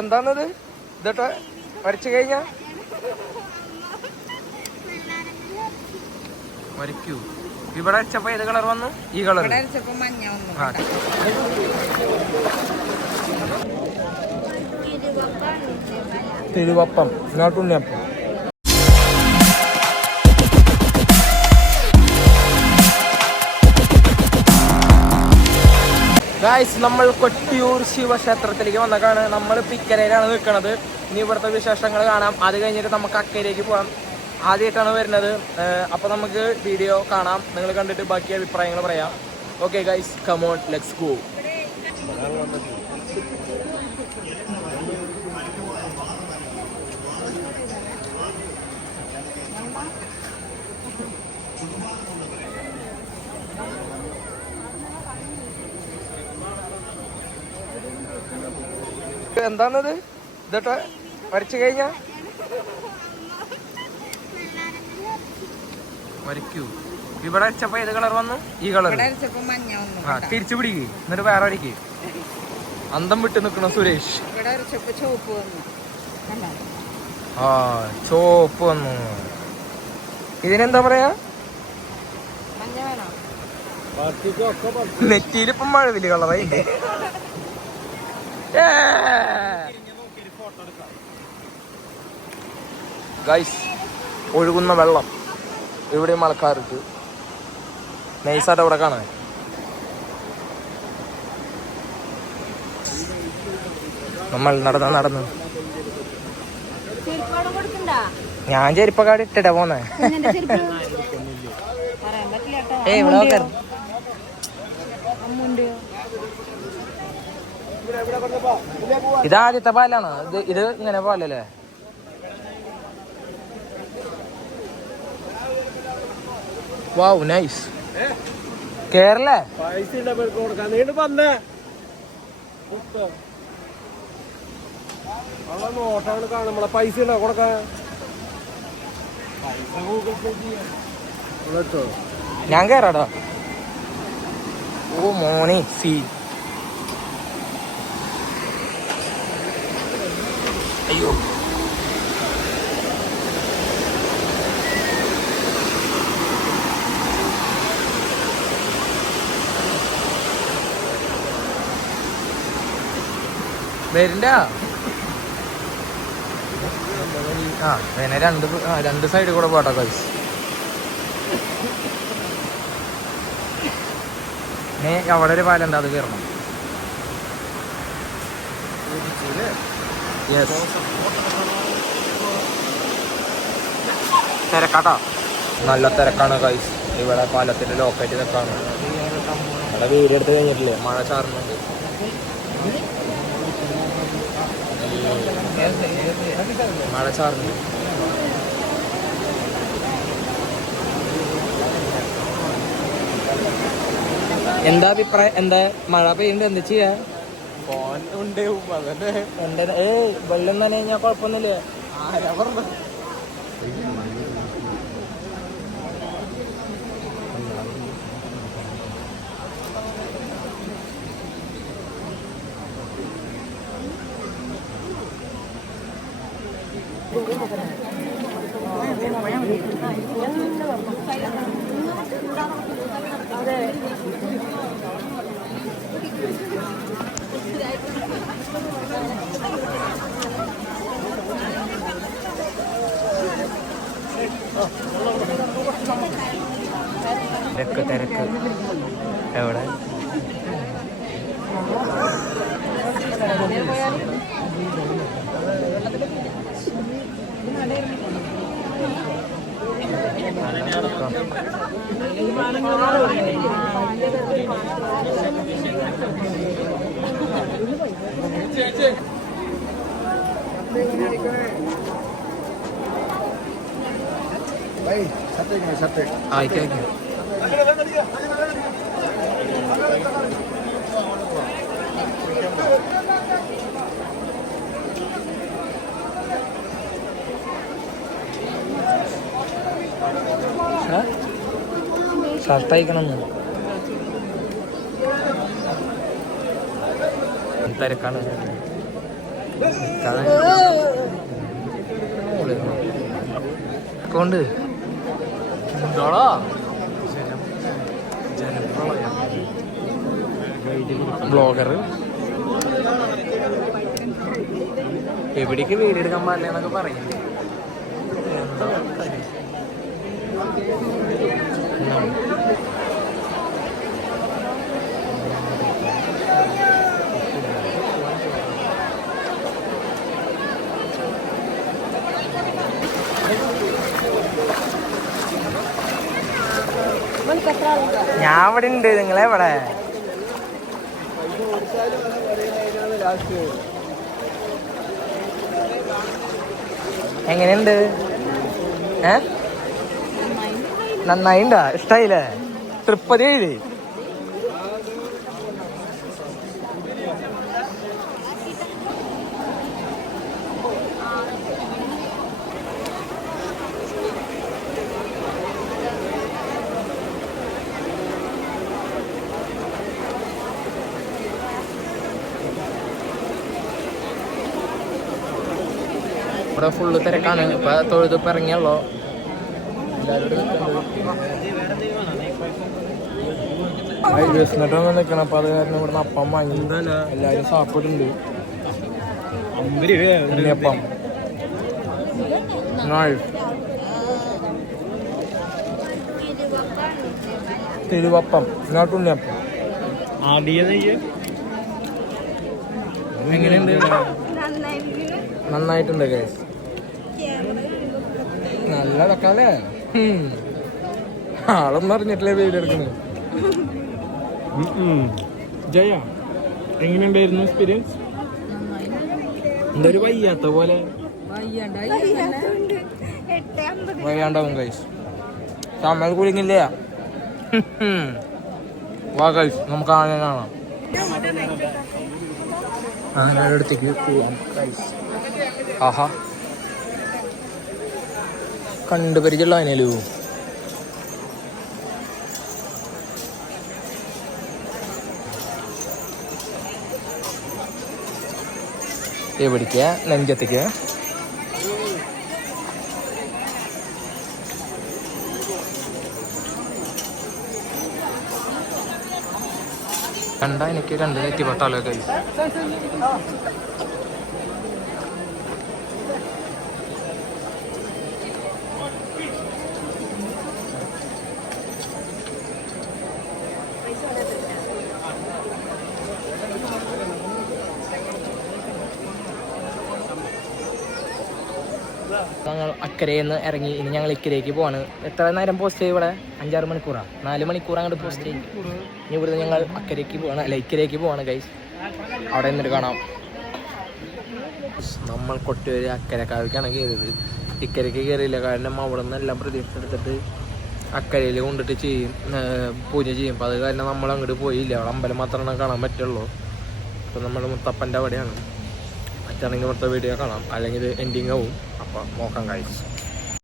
എന്താണത് ഇതട്ടെ വരച്ചു കഴിഞ്ഞ വരയ്ക്കൂ. ഇവിടെ അരച്ചപ്പോ ഏത് കളർ വന്നു? ഈ കളർ. തിരുവപ്പം, ഉണ്ണിയപ്പം. ഗായ്സ്, നമ്മൾ കൊട്ടിയൂർ ശിവക്ഷേത്രത്തിലേക്ക് വന്നേക്കാണ്. നമ്മൾ ഇക്കരയിലാണ് നിൽക്കുന്നത്. ഇനി ഇവിടുത്തെ വിശേഷങ്ങൾ കാണാം. അത് കഴിഞ്ഞിട്ട് നമുക്ക് അക്കരയ്ക്ക് പോകാം. ആദ്യമായിട്ടാണ് വരുന്നത്. അപ്പോൾ നമുക്ക് വീഡിയോ കാണാം. നിങ്ങൾ കണ്ടിട്ട് ബാക്കി അഭിപ്രായങ്ങൾ പറയാം. Okay guys, come on, let's go. എന്താണത് ഇതട്ടെ വരച്ചു കഴിഞ്ഞ വരയ്ക്കൂ. ഇവിടെ അരച്ചപ്പോ ഏത് കളർ വന്നു? ഈ കളർ. തിരിച്ചു പിടിക്ക്, എന്നിട്ട് വേറെ വരയ്ക്ക്. അന്തം വിട്ട് നിക്കണ സുരേഷ്. ആ, ചോപ്പ് വന്നു. ഇതിനെന്താ പറയാ? നെറ്റിയിലിപ്പം മഴവില് കളറായിണ്ട്. ഗൈസ്, ഒഴുകുന്ന വെള്ളം. ഇവിടെ മഴക്കാറുണ്ട്. നൈസായിട്ട് അവിടെ കാണാൻ. നമ്മൾ നടന്ന് ഞാൻ ചെരുപ്പക്കാട് ഇട്ടിട്ടാ പോന്നേ. ഇതാദ്യത്തെ പാലാണ്. ഇത് ഇങ്ങനെ പാലല്ലേ? Wow, nice. കേരള പൈസ കൊടുക്കാൻ ഞാൻ കേറാടാ. ഓ മോനെ, സീ. അയ്യോ, വരില്ല. പിന്നെ രണ്ട് സൈഡിൽ കൂടെ പോട്ടെ ഗൈസ്. അവിടെ ഒരു പാലുണ്ട്, അത് കയറണം. തിരക്കാട്ടോ, നല്ല തിരക്കാണ് ഗൈസ്. ഇവിടെ പാലത്തിന്റെ ലോക്കായിട്ട് നിൽക്കാണ്. ഇവിടെ വീഡിയോ എടുത്ത് കഴിഞ്ഞിട്ടില്ലേ, മഴ ചാറുന്നുണ്ട്. മഴ ചാറുന്നുണ്ട്. എന്താ അഭിപ്രായം? എന്താ മഴ പെയ്യുന്നുണ്ട്, എന്താ ചെയ്യാ? വെള്ളം തന്നെ കഴിഞ്ഞാൽ കുഴപ്പമൊന്നുമില്ല. തിരക്ക് എവിടെ? ആയിക്കോ. ഷർട്ടയക്കണം. തിരക്കാണ്. കൊണ്ട് ബ്ലോഗർ എവിടേക്ക് വീഡിയോ എടുക്കാൻ പാടില്ല എന്നൊക്കെ പറയുന്നത് എന്താ ഞാൻ അവിടെ ഉണ്ട്. നിങ്ങളെവിടെ? എങ്ങനെയുണ്ട്? നന്നായിണ്ടാ? ഇഷ്ടായില്ലേ? തൃപ്പതി ആയില്ലേ? ഇവിടെ ഫുള്ള് തിരക്കാണ്. ഇപ്പൊ തൊഴുതിപ്പ് ഇറങ്ങിയുള്ളൂ. വിശന്നിട്ടാണ് നിൽക്കണം. അപ്പൊ അത് കാരണം ഇവിടുന്ന് അപ്പം വാങ്ങി എല്ലാരും സാപ്പിടുണ്ട്. ഉണ്ണിയപ്പം തിരുവപ്പം ഇങ്ങോട്ട് ഉണ്ണിയപ്പം. എങ്ങനെയുണ്ട്? നന്നായിട്ടുണ്ട് ഗൈസ്. നല്ല ഇതൊക്കെ ആളൊന്നും അറിഞ്ഞിട്ടില്ലേ വീഡിയോ എടുക്കുന്നത്. ജയ എങ്ങനെയുണ്ടായിരുന്നു എക്സ്പീരിയൻസ്? എന്തൊരു വയ്യാത്ത പോലെ വയ്യാണ്ടാവും ഗൈസ്. സമയം കുളിങ്ങില്ല. വാ ഗൈസ്, നമുക്ക് ആളെ കാണാം. അടുത്തേക്ക് പോവാം ഗൈസ്. ആഹാ, കണ്ടു പരിചയമുള്ള അതിനല്ലോ. എവിടേക്കാ? നെഞ്ചത്തേക്ക്. കണ്ടാ എനിക്ക് രണ്ട് നെറ്റിപ്പട്ടാലോ കൈ. ഞങ്ങൾ അക്കരയിൽ നിന്ന് ഇറങ്ങി. ഇനി ഞങ്ങൾ ഇക്കരയ്ക്ക് പോവാണ്. എത്ര നേരം പോസ്റ്റ് ചെയ്യും? ഇവിടെ 5-6 മണിക്കൂറാണ്. 4 മണിക്കൂർ അങ്ങോട്ട് പോസ്റ്റ് ചെയ്യും. ഇനി ഇവിടുന്ന് ഞങ്ങൾ അക്കരയ്ക്ക് പോവാണ്, അല്ല ഇക്കരയ്ക്ക് പോവാണ് ഗൈസ്. അവിടെ നിന്നിട്ട് കാണാം. നമ്മൾ കൊട്ടിയൂര് അക്കരക്കാവിക്കാണ് കയറിയത്. ഇക്കരയ്ക്ക് കയറിയില്ല, കാരണം അവിടെ നിന്ന് എല്ലാം പ്രതീക്ഷ എടുത്തിട്ട് അക്കരയിൽ കൊണ്ടിട്ട് ചെയ്യും, പൂജ ചെയ്യും. അപ്പോൾ അത് കാരണം നമ്മൾ അങ്ങോട്ട് പോയില്ല. അവിടെ അമ്പലം മാത്രമാണ് കാണാൻ പറ്റുള്ളൂ. അപ്പോൾ നമ്മൾ മുത്തപ്പൻ്റെ അവിടെയാണ്. മറ്റാണെങ്കിൽ ഇവിടുത്തെ വീഡിയോ കാണാം, അല്ലെങ്കിൽ എൻഡിങ് ആവും. അപ്പോൾ നോക്കാം ഗൈസ്.